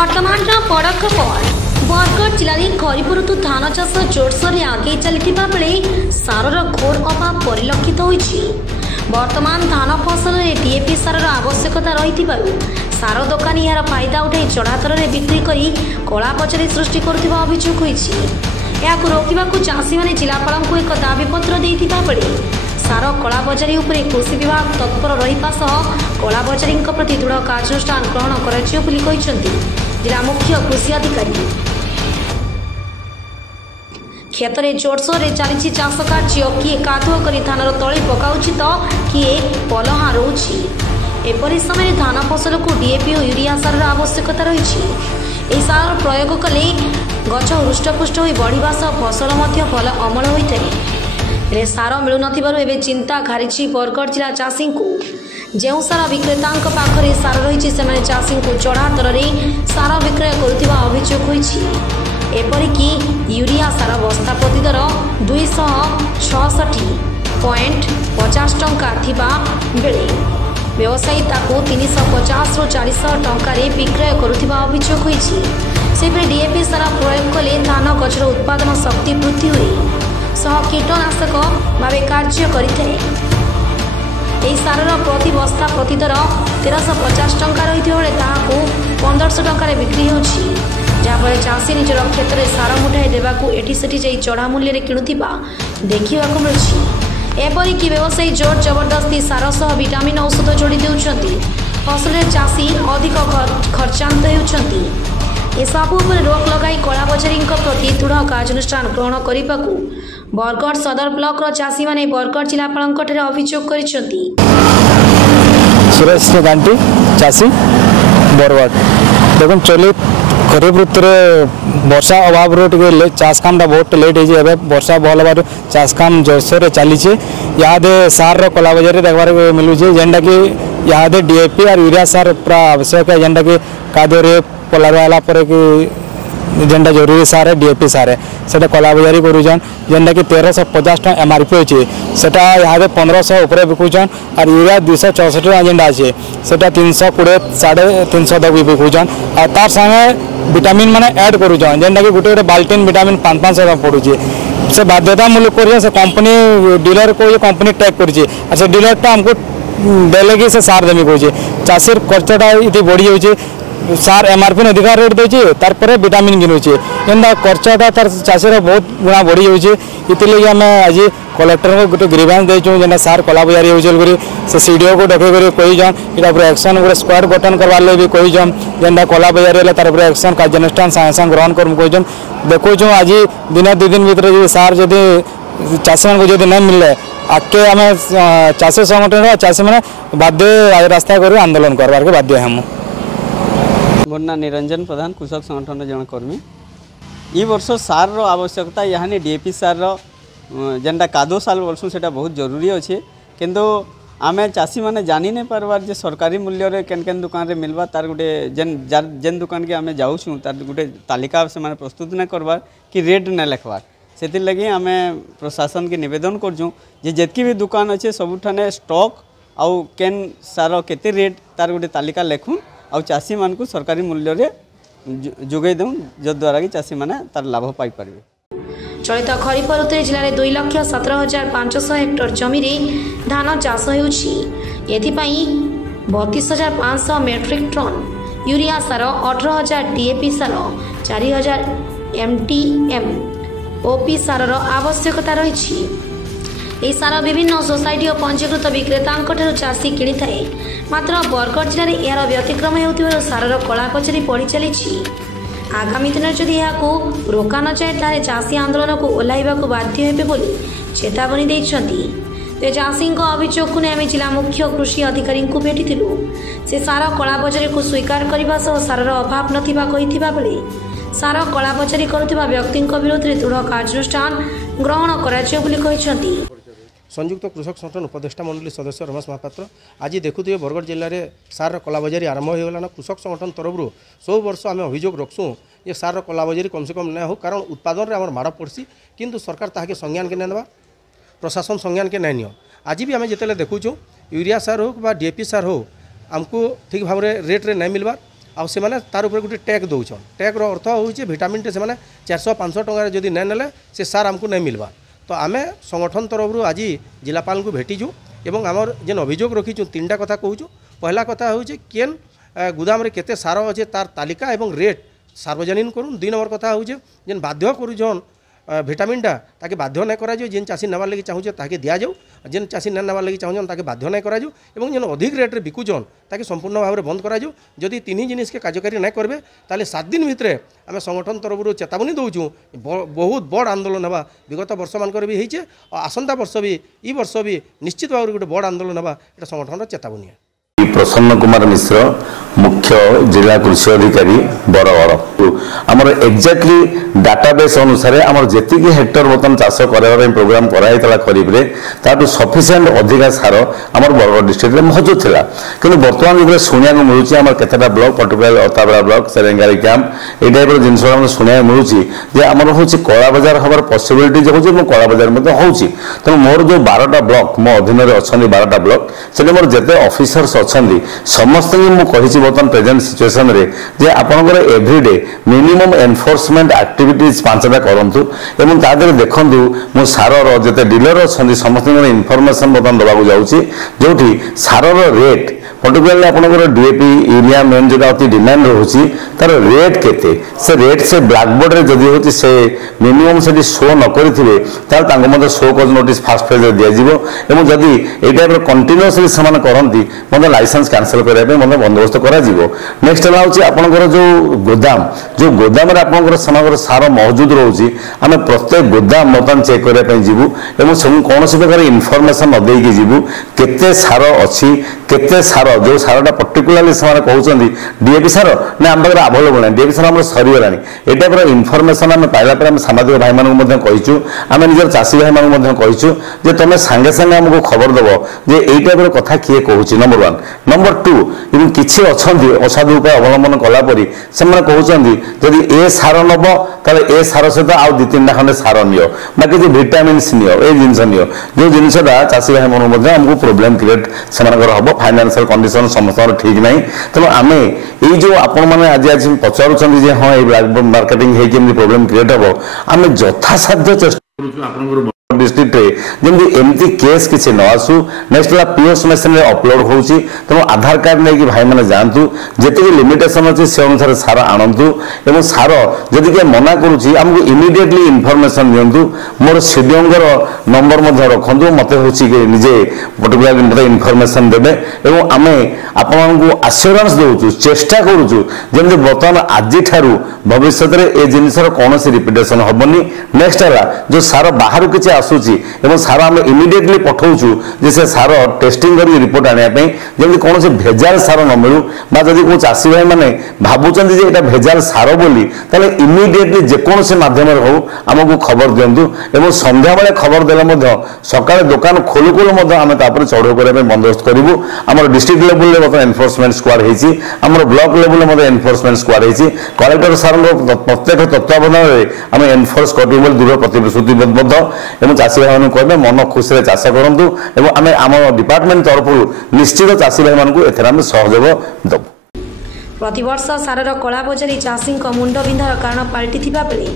वर्तमान बड़ खबर बरगढ़ जिले में खरीफ ऋतु धान चाष जोरसोर आगे चलता बेले सारर घोर अभाव परिलक्षित होइछि। वर्तमान धान फसल में डीएपी सारर आवश्यकता रही सार दोकानी यार फायदा उठाई चढ़ा दर में बिक्री कर कला बजारी सृष्टि करुवा अभियोग होइछि। याकु रोकवाकु चाषी माने जिलापाल को एक दाबीपत्र देइथिबा बेले सार कला बजारी उपरे कृषि विभाग तत्पर रहिबा सह कला बजारी प्रति दृढ़ कार्यानुष्ठान ग्रहण कराଯିयो बोली कहिसेंति जिला मुख्य कृषि अधिकारी। क्षेत्र में जोरसोर चली चाष कार्य किए कादुआ कर धानर तली पकाउछि तो किए पलहा रोछि। एपरि समय धान फसल को डीएपी और यूरिया सार आवश्यकता रही सार प्रयोग कले गछ हृष्टपुष्ट हो बढ़िया सह फसल भल अमल होता है। सार मिलू न चिंता घारी बरगढ़ जिला चाषी को जो सार विक्रेता पाखे सार रही से चाषी को चढ़ा दर में सार विक्रय करुवा अभियोग होइछि। एपरिकी यूरिया सार बस्ता प्रति दर 266.50 टंका थिबा बेले व्यवसायी ताकू 350 रु 400 टंका विक्रय करुवा अभियोग होइछि। सेपरि डीएपी सार प्रयोग कले धान गछर उत्पादन शक्ति वृद्धि हुए सह कीटनाशक भाव कार्य करिଥାଏ। ଏହି ସାରର ପ୍ରତି ବସ୍ତା ପ୍ରତି ଦର 1350 ଟଙ୍କା ରହିଥିବା ବେଳେ ତାହାକୁ 1500 ଟଙ୍କାରେ ବିକ୍ରି ହେଉଛି। ଯାହାଫଳରେ ଚାଷୀ ନିଜର କ୍ଷେତ୍ରରେ ସାର ମୁଠାଇ ଦେବାକୁ ଏଠି ସେଠି ଯାଇ ଚଢ଼ା ମୂଲ୍ୟରେ କିଣୁଥିବା ଦେଖିବାକୁ ମିଳୁଛି। ଏପରିକି ବ୍ୟବସାୟୀ ଜୋର ଜବରଦସ୍ତି ସାର ସହ ଭିଟାମିନ ଔଷଧ ଯୋଡ଼ି ଦେଉଛନ୍ତି। ଫସଲରେ ଚାଷୀ ଅଧିକ ଖର୍ଚ୍ଚାନ୍ତ ହେଉଛନ୍ତି। ଏସବୁ ଉପରେ ରୋକ ଲଗାଇ କଳାବଜାରୀଙ୍କ ପ୍ରତି ଦୃଢ଼ କାର୍ଯ୍ୟାନୁଷ୍ଠାନ ଗ୍ରହଣ କରିବାକୁ बरगढ़ सदर ब्लॉक चाषी माने बरगढ़ जिलापाल अभियोग करिसेंति। सुरेश गांटी चाषी बरगढ़ देखो चलित खरीफ ऋतु वर्षा अभाव चाष काम बहुत लेट हो वर्षा भल हबार चाष काम जोरसोर चली यादे सार कला बजार देखबार मिलूँ जेनटा कि यादे डीएपी और यूरिया सार पूरा आवश्यक है जेनटा कि कादुरे पलार कि जेनटा जरूरी सार है डीएपी सार है सेटा कला बजारी करूछन जेनटा कि 1350 टका एमआरपी अच्छे सेटा यहाँ 1500 ऊपर बिकुछन और यूरिया 264 टका जेनटा अच्छे सेटा 320 350 तक भी बिकुछन और तार संगे विटामिन माने ऐड करूछन जेनटा कि गोटे बाल्टीन विटामिन 500 टका पड़ुछे से बाध्यतामूलक कर कंपनी डीलर को ये कंपनी टैग कर से डीलरटा हमको देले कि से सार देमी कहूँ चाषी खर्चटा ये बढ़ी जाऊँचे सार एमआरपी अधिकार रेट दूचे तार विटामिन किनुचे एंता खर्चटा तार चाषीर बहुत गुणा बढ़ी जाऊँचे इतिलगे आम आज कलेक्टर को गोटे ग्रीवेंस देचुँ जेना सार कला बजारी होल से सीडीओ को डके कर कहीजन इटा पूरा एक्शन गोटे स्क्वाड गठन करवार भी कहीजन जेनटा कला बजारी है तार एक्शन कार्यानुष्ठान सागे सागे ग्रहण कर कहीजन देखुँ आज दिन 2 दिन भर सार जदि चाषी मान को नहीं मिले आगे आम चाषी संगठन चाषी मैंने बाध्य रास्ता कर आंदोलन करवार के बाध्य हम। मोर ना निरंजन प्रधान कृषक संगठन जन कर्मी ई वर्ष सार आवश्यकता यहाँ डीएपी सार जेनटा कादो साल बोलूँ से बहुत जरूरी अच्छे किंतु आमे चाषी मैंने जानी नहीं पार्बार जे सरकारी मूल्य केन केन दुकान रे मिलवा तार गोटे जेन दुकान के आमे जाऊँ तार गोटे तालिका से मैंने प्रस्तुत नहीं करवार कि रेट नहीं लिखवार से लगी आमे प्रशासन के निवेदन करछूँ जे जितकी भी दुकान अच्छे सबुठाने स्टॉक आउ केन सार केते रेट तार गोटे तालिका लिखुन आउ चाषी मान को सरकारी मूल्य रे जोगे दूँ जद्वारा कि चाषी मैंने तार लाभ पाई पारिबे। चलित खरीफ ऋतु जिले में 2,17,500 हेक्टर जमी धान चाष होउछि। एथिपाई 32,500 मेट्रिक टन यूरिया सार 18,000 डीएपी सार 4,000 एमटीएम ओपी सारर आवश्यकता रही। यह सार विभिन्न सोसाइटी और पंजीकृत विक्रेता चाषी किणी थाए मात्र बरगढ़ जिले में यार व्यतिक्रम हो सारर कला कचेरी बढ़ी चली। आगामी दिन जदि यहाँ रोका न जाए तारे चाषी आंदोलन को ओह्लैवा बाध्य हेबे बोली चेतावनी देइछंती। ते चाषी अभियोग को आम जिला मुख्य कृषि अधिकारी को भेटिलु से सार कला बजारी को स्वीकार करने सह सारर अभाव नथिबा कहिथिबा बेले सार कला बजारी करुथिबा व्यक्ति विरोध में दृढ़ कार्यानुष्ठान ग्रहण कराजियो बोली कहिछंती। संयुक्त कृषक संगठन उपदेष्टा मंडली सदस्य रमेश महापात्र आज देखुए बरगढ़ जिले में सार कला बजारी आरंभ होगलान कृषक संगठन तरफ सब वर्ष आम अभियोग रखूँ ये सार कला बजारी कम से कम न हो कारण उत्पादन में आम माड़ पड़सी किंतु सरकार ताके संज्ञान के नहीं प्रशासन संज्ञान के नहीं नियो आज भी आम जिते देखुँ यूरिया सार हो डीएपी सार हो आमको ठीक भाव में रेट रे नहीं मिलबार से तार ऊपर गोटे टैग दौन टैग्र अर्थ हूँ भिटामिन टे से 400-500 टंकार जदि नहीं नेले से सार आमको नहीं मिलवा। तो आम संगठन तरफ आज जिलापाल को भेटीचु एवं आमर जेन अभियोग रखीचु 3टा कथा कहूँ। पहला कथा हूँ केन गुदाम रे केते सार अच्छे तार तालिका एवं रेट सार्वजनीन करूँ। 2 नंबर कथा हूँ जेन बाध्य करूँ भिटामिनटा ताके बाध्य नहीं करा जेन चाषी नेबार लगी चाहूचे ताके दिया जाऊ जेन चाषी नहीं नेबार लगी चाहून ताके बाध्य नहीं करा एवं जेन अधिक रेट्रे बिकुचन ताके संपूर्ण भाव में बंद करा जदि 3 जिनिस के कार्यकारी नहीं करेंगे ताले 7 दिन भितर आम संगठन तरफ चेतावनी दौचु बहुत बड़ आंदोलन होगा। विगत वर्ष मानकर भी होइछे आसंता वर्ष भी ई वर्ष भी निश्चित भाव में गोटे बड़ आंदोलन होगा। ये संगठन चेतावनी है। प्रसन्न कुमार मिश्र मुख्य जिला कृषि अधिकारी बरगड़ आमर एक्जाक्टली डाटाबेस अनुसार आमर जी हेक्टर बर्तमान चाष करार प्रोग्राम कराइला खरीफ ताठू सफिसीयंट अधिका सार आमर बरगड़ डिस्ट्रिक्ट में मौजूद था कि बर्तमान जो शुणा मिलूँ आम केतटा ब्लॉक पर्टिकुलर अताबड़ा ब्लॉक सेरेंगारी कैंप ये टाइप जिन शुणा मिलूँ आमर हूँ कला बजार हमार पसिबिलिटी हो कला बजार हो। तेणु मोर जो 12टा ब्लॉक मो अधीन अच्छा 12टा ब्लॉक से मोर जिते ऑफिसर्स अच्छा समस्त मुझे बर्तमान प्रेजेंट सिचुएसन रे जे आपनकर एवरीडे मिनिमम एनफोर्समेंट एक्टिविटीज 5टा करंतु एवं तादर देखंतु मो सारर जते डीलर अच्छा समस्त इनफॉरमेशन बर्तमान दबाक जाउची जोठी सारर रेट पर्टिकुलरली आपनकर डीएपी यूरिया मेन जो अति डिमांड रोची तार रेट केते से रेट से ब्लैकबोर्ड रे जदि होची से मिनिमम से शो न करिथिबे तार तांको मते शो कज नोटिस फास्ट फेज रे दिया जिवो एवं जदि ए टाइप रो कंटीन्यूअसली समान करंती मते लाइसेंस कैंसिल करिया पे मते बंदोबस्त करा जिवो। नेक्स्ट हला होची आपनकर जो गोदाम रे आपनकर समागर सार मौजूद रहउची आमे प्रत्येक गोदाम मतन चेक करिया पे जिवु एवं सब कोनोसी प्रकार इन्फॉर्मेशन न देई के जिवु केते सार अछि केते सार जो सारटा पर्टिकुलरली से कहते डीएपी सार ना आम पाखे आभेलेबल ना डीएपी सार आम सरीगला ये टाइप इनफॉरमेशन आम पाइला आम सामाजिक भाई मानू कहीचु आम निजर चाषी भाई मानू कहीचु जे तुम सांगे सांगे आमको खबर दब जे ये टाइप कथा किए कहूँ नंबर 1 नंबर 2 इवन किसी अच्छा असाधु उपाय अवलंबन कलापरी से कहते जदि ए सार नब ताले ए सार सहित आउ 2-3टा खंडे सार नियो बाकी जो भिटामिन्स नियो ए जिनस नियो जो जिनसा चाषी भाई मानू आमको प्रोब्लेम क्रिएट से हम फाइनान्शियल कंडीशन समस्त ठीक ना। तेणु आम ये जो आपण मैंने आज पचारुंट हाँ ये ब्लैक मार्केटिंग होगी प्रोब्लेम क्रिएट हम आम यथासाध्य चेष्टा कर डिस्ट्रिक्ट जमी एमती केस किसी न आसू। नेक्स्ट है पीओएस मशीन अपलोड हो तेणु आधार कार्ड नहीं भाई मैंने जातु जी लिमिटेशन अच्छे से अनुसार सार आणतु एवं सार जदि किए मना करुच्ची आमको इमिडिएटली इनफॉरमेशन दिंतु मोर सीडीओंर नंबर रखु मत निजे पर्टिकुलर मत इनफॉरमेशन देवे एवं आम आपको आश्योरेंस दौचु चेष्टा करुचु जमी बर्तमान आज भविष्य में ए जिनसर कौन रिपिटेशन हेनी। नेक्स्ट है जो सार बाहर किसी आसूची एवं सार आम इमिडिएटली पठाऊँ जे से सार टेस्टिंग कर रिपोर्ट आने जमी कौन भेजाल सार न मिलू जदि को चाषी भाई मैंने भावुं ये भेजाल सार बोली ताले इमिडिएटली जेकोसी मध्यम हो आमको खबर दिंतु एवं संध्या बेले खबर देले सकाଳେ दुकान खोलु खोलु आम चढ़ऊ करने बंदोबस्त करूँ। आम डिस्ट्रिक्ट लेवल में बर्तमान एनफोर्समेंट स्क्वाड होती आम ब्लॉक लेवल में एनफोर्समेंट स्क्वाड होती कलेक्टर सार प्रत्येक तत्वावधान में आम एनफोर्स करूँ दृढ़ प्रतिश्रुतिबद्ध एवं चाषी भाई कहे मन खुशी चाष करूँ एवं आम आम डिपार्टमेंट तरफ निश्चित चाषी भाई मानू एम सहयोग दबू। प्रतिवर्ष सारर कलाबजारी चाषी मुंड बिंधार कारण पलटि बेले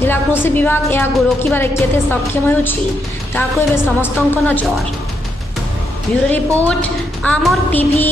जिला कृषि विभाग या रोकबार केते सक्षम हो समस्त नजर। ब्यूरो रिपोर्ट आमर टीवी।